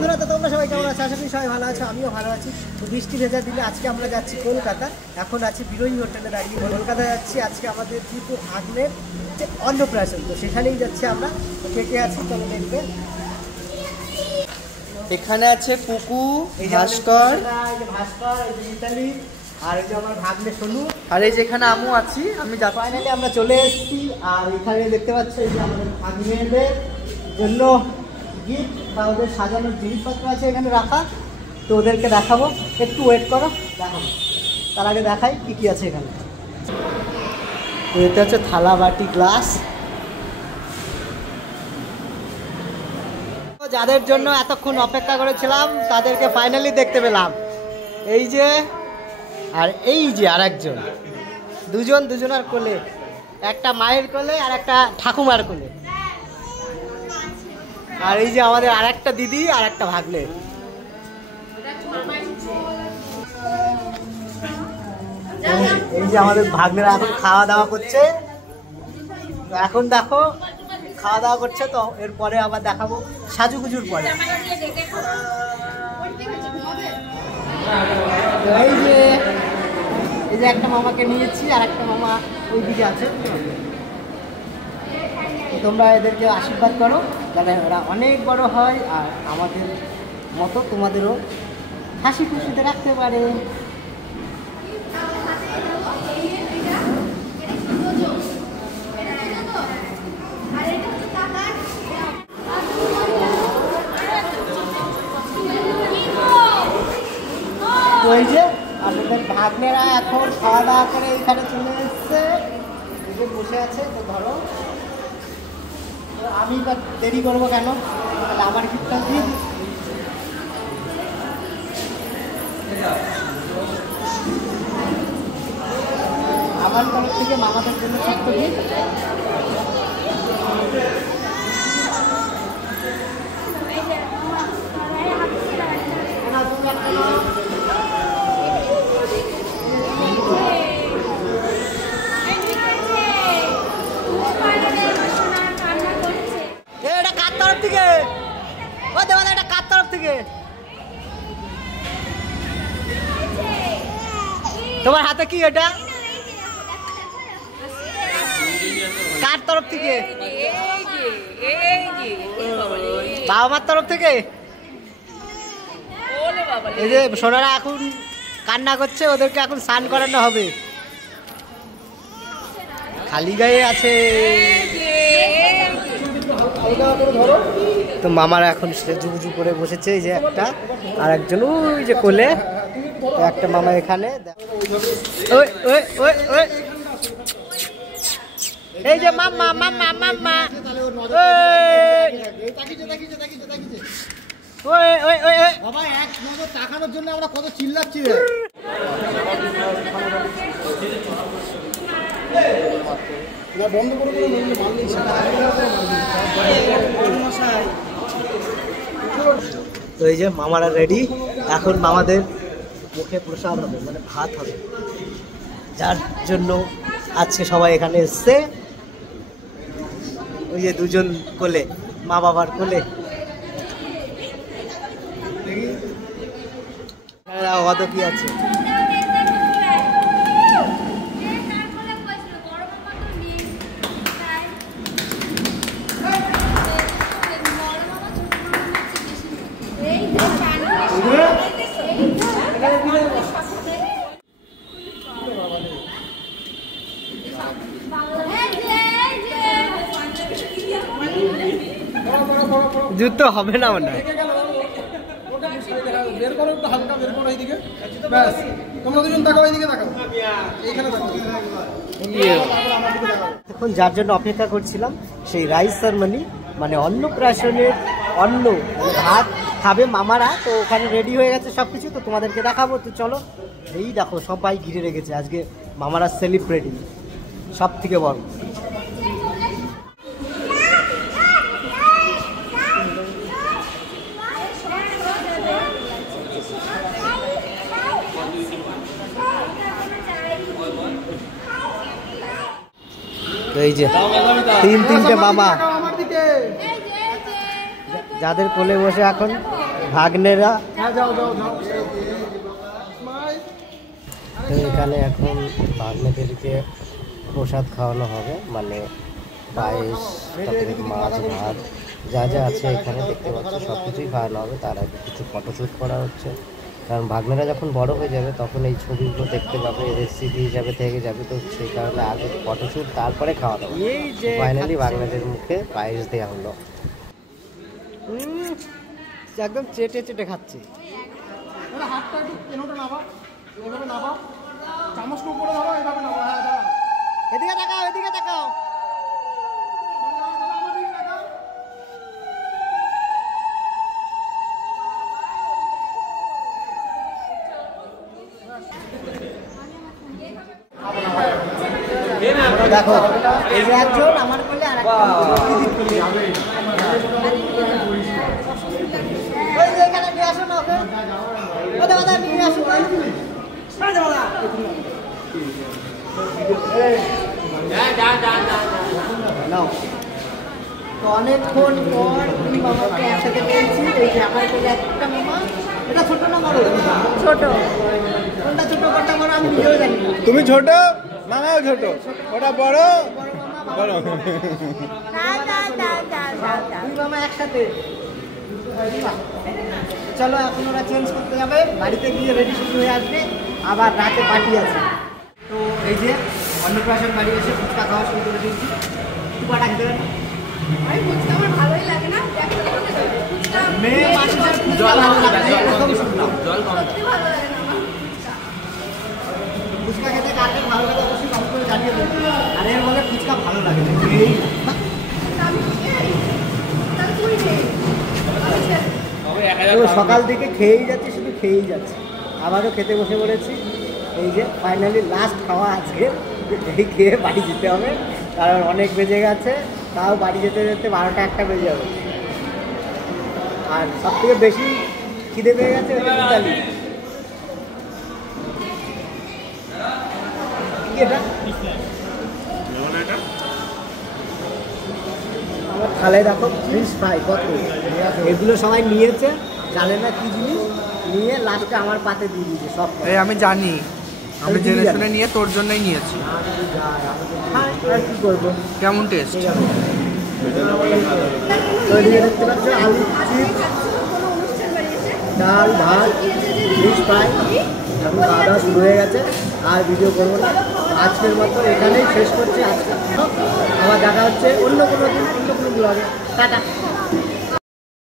বন্ধুরা, তো তোমরা সবাই কেমন আছো? আশা করি সবাই ভালো আছো, আমিও ভালো আছি। তো বৃষ্টি ভেজা দিলে আজকে আমরা যাচ্ছি কলকাতা। এখন আছি বিরোহী হোটেলে দাঁড়িয়ে, কলকাতা যাচ্ছি। আজকে আমাদের কিন্তু ভাগ্নের যে অন্নপ্রাশন, তো সেখানেই যাচ্ছি আমরা। তো কে কে আছি চলো দেখবে। এখানে আছে পুকু, ভাস্কর, মিতালি, আর এই যে আমার ভাগ্নে সোনু, আর এই যেখানে আমু আছি। আমি ফাইনালি আমরা চলে এসেছি। আর এখানে দেখতে পাচ্ছ এই যে আমাদের ভাগ্নেদের জন্য গিফট বা ওদের সাজানোর জিনিসপত্র আছে এখানে রাখা। তো ওদেরকে দেখাবো, একটু ওয়েট করো, দেখাবো। তার আগে দেখাই কি কি আছে এখানে। তো এটা হচ্ছে থালা, বাটি, গ্লাস। যাদের জন্য এতক্ষণ অপেক্ষা করেছিলাম তাদেরকে ফাইনালি দেখতে পেলাম। এই যে, আর এই যে আর একজন, দুজনার কোলে, একটা মায়ের কোলে আর একটা ঠাকুমার কোলে। আর এই যে আমাদের আর একটা দিদি আর একটা ভাগ্নে। এই যে আমাদের ভাগ্নেরা এখন খাওয়া দাওয়া করছে। এখন দেখো খাওয়া দাওয়া করছে, তো এরপরে আবার দেখাবো সাজুগুজুর পরে। এই যে একটা মামাকে নিয়েছি আর একটা মামা ওই দিকে আছে। তোমরা এদেরকে আশীর্বাদ করো যাতে ওরা অনেক বড় হয় আর আমাদের মতো তোমাদেরও হাসি খুশিতে রাখতে পারে। ওই যে আমাদের ভাগ্নেরা এখন খাওয়া দাওয়া করে এখানে চলে এসছে, বসে আছে। তো ধরো আমি বা দেরি করবো কেন, তাহলে আমার গিফটটা দিয়ে দিচ্ছি। আমার তরফ থেকে মামাদের জন্য ছোট্ট গিফট। এটা কার তরফ থেকে? ও দেওয়াল, এটা কার তরফ থেকে? তোমার হাতে কি এটা? কার তরফ থেকে? বাবা মার তরফ থেকে। এই যে সোনারা এখন কান্না করছে, ওদেরকে এখন স্নান করানো হবে। খালি গায়ে আছে। তো মামারা এখন জুজু করে বসেছে। এই যে একটা আর একজন ওই যে কোলে, একটা মামা এখানে। এই যে মাম্মা মাম্মা মাম্মা, বাবা এক নজর তাকানোর জন্য আমরা কত চিল্লাচ্ছি। বন্ধ করে তো এই যে মামারা রেডি। এখন মামাদের মুখে প্রসাদ হবে, মানে ভাত হবে, যার জন্য আজকে সবাই এখানে এসছে। ওই যে দুজন কোলে, মা বাবার কোলে। কত কি আছে। জুতো হবে না মনে হয়। এখন যার জন্য অপেক্ষা করছিলাম, সেই রাইস সেরেমনি মানে অন্নপ্রাশনের অন্ন ভাত খাবে মামারা। তো ওখানে রেডি হয়ে গেছে সবকিছু, তো তোমাদেরকে দেখাবো। তো চলো, এই দেখো সবাই ঘিরে রেখেছে। আজকে মামারা সেলিব্রেটিং সব থেকে বড়। তো এই যে তিনটে মামা যাদের কোলে বসে এখন ভাগ্নেরা তো এখানে এখন ভাগ্নেদেরকে প্রসাদ খাওয়ানো হবে, মানে পায়েস, তারপরে মাছ ভাত যা যা আছে এখানে দেখতে পাচ্ছি সব কিছুই খাওয়ানো হবে। তার আগে কিছু ফটোশ্যুট করা হচ্ছে, কারণ ভাগ্নেরা যখন বড় হয়ে যাবে তখন এই ছবিগুলো দেখতে পাবে, রেসিপি হিসাবে থেকে যাবে। তো সেই কারণে আগে ফটোশ্যুট তারপরে খাওয়া দাওয়া। এই যে ফাইনালি ভাগ্নেদের মুখে পায়েস দেওয়া হলো। একদম চেটে চেটে খাচ্ছি। হাতটা একটু কেনোটা নামাও, এভাবে নামাও, চামচটা উপরে ধরো, এভাবে নামাও। হ্যাঁ দাঁড়াও, এদিকে তাকাও, এদিকে তাকাও। দেখো এই যে একজন আমার কোলে আর এখানে নিয়ে আসো না ওকে, ওদের কথা নিয়ে আসো না। তো অনেকক্ষণ পর তুমি মামাকে একসাথে পেয়েছি। এই যে আমার কোলে একটা মামা, এটা ছোট না বড়? ছোট। কোনটা ছোট কোনটা বড় আমি নিজেও জানি না। তুমি ছোট, মামাও ছোট, ওটা বড় বড়। দুই মামা একসাথে। চলো এখন ওরা চেঞ্জ করতে যাবে, বাড়িতে গিয়ে রেডি শুরু হয়ে আসবে, আবার রাতে পার্টি আছে। তো এই যে অন্নপ্রাশন বাড়ি এসে ফুচকা খাওয়া শুরু করে দিয়েছি। ফুচকাটা খেতে পারেন? মেয়ে মানুষের ফুচকা ভালো লাগে না, প্রথম শুনলাম। ফুচকা খেতে কার কার ভালো লাগে অবশ্যই কমেন্ট করে জানিয়ে দেবেন। আর এর বলে ফুচকা ভালো লাগে না, এই সকাল থেকে খেয়েই যাচ্ছে, শুধু খেয়েই যাচ্ছে। আবারও খেতে বসে পড়েছি। এই যে ফাইনালি লাস্ট খাওয়া আজকে, এই খেয়ে বাড়ি যেতে হবে, কারণ অনেক বেজে গেছে। তাও বাড়ি যেতে যেতে 12টা 1টা বেজে যাবে। আর সব থেকে বেশি খিদে পেয়ে গেছে ইতালি। এটা আমার থালায় দেখো ফিশ ফ্রাই কত, এগুলো সবাই নিয়েছে, জানে না কি জিনিস, নিয়ে লাস্টে আমার পাতে দিয়ে দিয়েছে সব। এই আমি জানি, আমি জেনে শুনে নিয়ে তোর জন্যই নিয়েছি। হ্যাঁ আর কি করবো, কেমন টেস্ট? তৈরি দেখতে পাচ্ছ আলু চিপস, ডাল ভাত, ফিশ ফ্রাই, এখন খাওয়া দাওয়া শুরু হয়ে গেছে। আর ভিডিও করবো না, আজকের মতো এখানেই শেষ করছি। আজকে আবার দেখা হচ্ছে অন্য কোনো দিন, অন্য কোনো ব্লগে। টাটা।